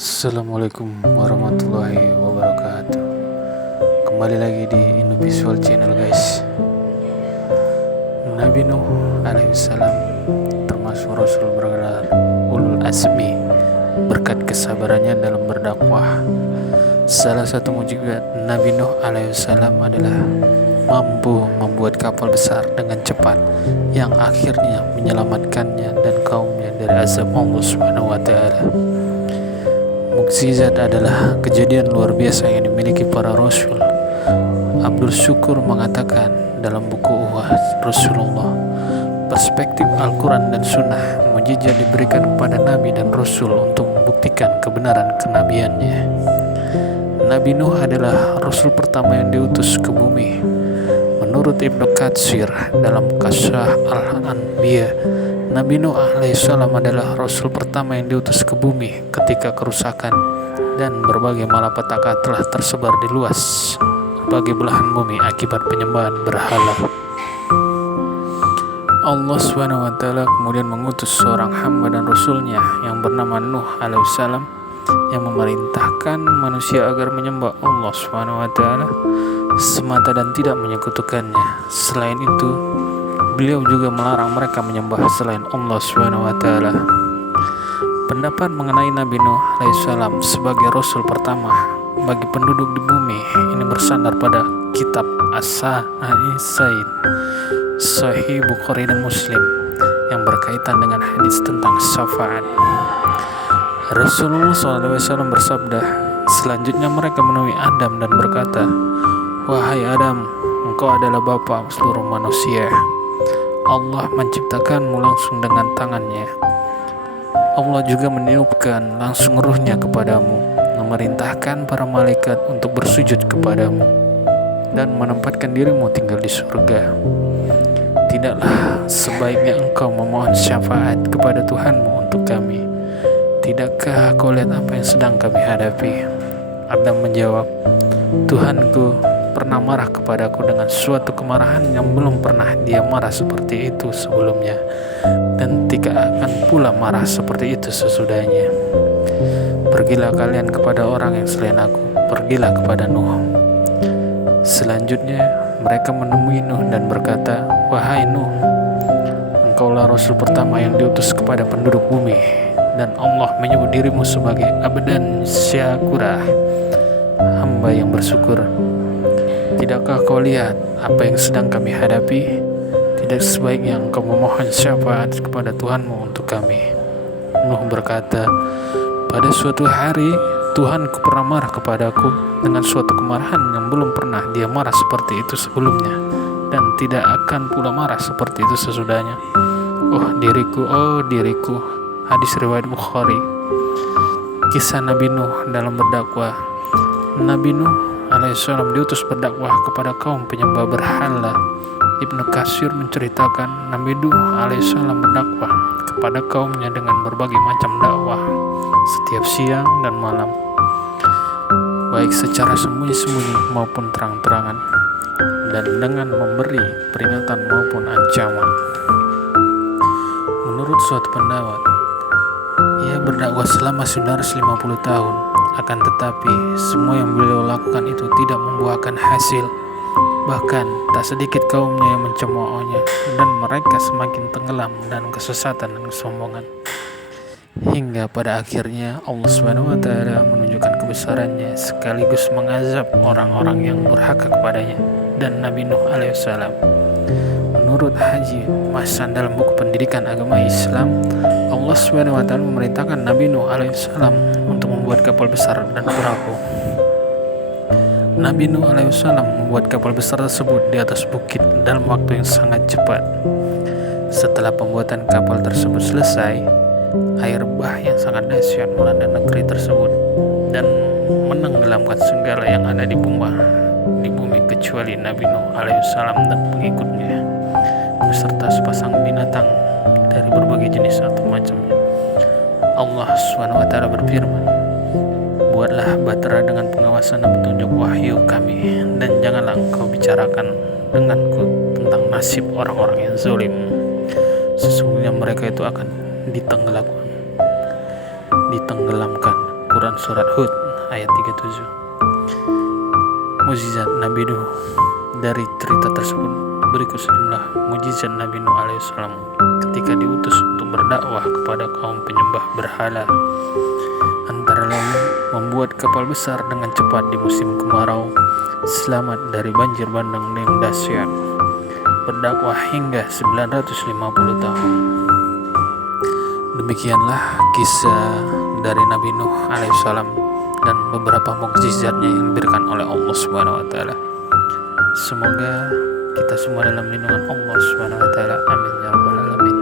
Assalamualaikum warahmatullahi wabarakatuh. Kembali lagi di Indovisual Channel guys. Nabi Nuh alaihissalam termasuk Rasul bergelar Ulul Azmi berkat kesabarannya dalam berdakwah. Salah satu mukjizat Nabi Nuh alaihissalam adalah mampu membuat kapal besar dengan cepat yang akhirnya menyelamatkannya dan kaumnya dari azab Allah Subhanahu wa taala. Mukjizat adalah kejadian luar biasa yang dimiliki para rasul. Abdul Syukur mengatakan dalam buku Rasulullah, perspektif Al-Quran dan Sunnah, mukjizat diberikan kepada Nabi dan Rasul untuk membuktikan kebenaran kenabiannya. Nabi Nuh adalah Rasul pertama yang diutus ke bumi. Menurut Ibnu Katsir dalam Qasas Al-Anbiya, Nabi Nuh alaihissalam adalah Rasul pertama yang diutus ke bumi ketika kerusakan dan berbagai malapetaka telah tersebar di luas berbagai belahan bumi akibat penyembahan berhala. Allah SWT kemudian mengutus seorang hamba dan rasulnya yang bernama Nuh alaihissalam yang memerintahkan manusia agar menyembah Allah SWT semata dan tidak menyekutukannya. Selain itu, beliau juga melarang mereka menyembah selain Allah SWT. Pendapat mengenai Nabi Nuh alaihissalam sebagai Rasul pertama bagi penduduk di bumi ini bersandar pada kitab As-Sa'id Sahih Bukhari dan Muslim yang berkaitan dengan hadis tentang syafaat. Rasulullah SAW bersabda, selanjutnya mereka menemui Adam dan berkata, "Wahai Adam, engkau adalah bapa seluruh manusia. Allah menciptakanmu langsung dengan tangannya. Allah juga meniupkan langsung ruhnya kepadamu, memerintahkan para malaikat untuk bersujud kepadamu, dan menempatkan dirimu tinggal di surga. Tidaklah sebaiknya engkau memohon syafaat kepada Tuhanmu untuk kami. Tidakkah kau lihat apa yang sedang kami hadapi?" Adam menjawab, "Tuhanku pernah marah kepadaku dengan suatu kemarahan yang belum pernah dia marah seperti itu sebelumnya, dan tidak akan pula marah seperti itu sesudahnya. Pergilah kalian kepada orang yang selain aku, pergilah kepada Nuh." Selanjutnya mereka menemui Nuh dan berkata, "Wahai Nuh, engkaulah Rasul pertama yang diutus kepada penduduk bumi, dan Allah menyebut dirimu sebagai abdan syakurah, hamba yang bersyukur. Tidakkah kau lihat apa yang sedang kami hadapi? Tidak sebaiknya engkau memohon syafaat kepada Tuhanmu untuk kami." Nuh berkata, "Pada suatu hari Tuhanku pernah marah kepadaku dengan suatu kemarahan yang belum pernah dia marah seperti itu sebelumnya, dan tidak akan pula marah seperti itu sesudahnya. Oh diriku." Hadis riwayat Bukhari. Kisah Nabi Nuh dalam berdakwah. Nabi Nuh alaihissalam diutus berdakwah kepada kaum penyembah berhala. Ibnu Katsir menceritakan Nabi Nuh alaihissalam berdakwah kepada kaumnya dengan berbagai macam dakwah setiap siang dan malam, baik secara sembunyi-sembunyi maupun terang-terangan, dan dengan memberi peringatan maupun ancaman. Menurut suatu pendapat, ia berdakwah selama 950 tahun, akan tetapi semua yang beliau lakukan itu tidak membuahkan hasil. Bahkan tak sedikit kaumnya yang mencemoohnya, dan mereka semakin tenggelam dalam kesesatan dan kesombongan. Hingga pada akhirnya Allah SWT menunjukkan kebesarannya sekaligus mengazab orang-orang yang durhaka kepadanya dan Nabi Nuh alaihissalam. Menurut Haji Mahsan dalam buku pendidikan agama Islam, Allah SWT memerintahkan Nabi Nuh alaihissalam untuk membuat kapal besar dan perahu. Nabi Nuh alaihissalam membuat kapal besar tersebut di atas bukit dalam waktu yang sangat cepat. Setelah pembuatan kapal tersebut selesai, air bah yang sangat dahsyat melanda negeri tersebut dan menenggelamkan segala yang ada di bumi kecuali Nabi Nuh alaihissalam dan pengikutnya, beserta sepasang binatang dari berbagai jenis atau macamnya. Allah SWT berfirman, "Buatlah bahtera dengan pengawasan dan petunjuk wahyu kami, dan janganlah engkau bicarakan denganku tentang nasib orang-orang yang zalim. Sesungguhnya mereka itu akan ditenggelamkan." Al-Quran surat Hud ayat 37. Mukjizat Nabi Nuh. Dari cerita tersebut berikut sejumlah mukjizat Nabi Nuh alaihissalam ketika diutus untuk berdakwah kepada kaum penyembah berhala. Antara lain membuat kapal besar dengan cepat di musim kemarau, selamat dari banjir bandang yang dahsyat, berdakwah hingga 950 tahun. Demikianlah kisah dari Nabi Nuh alaihissalam dan beberapa mukjizatnya yang diberikan oleh Allah Subhanahu wa taala. Semoga kita semua dalam lindungan Allah Subhanahu wa taala. Amin ya rabbal alamin.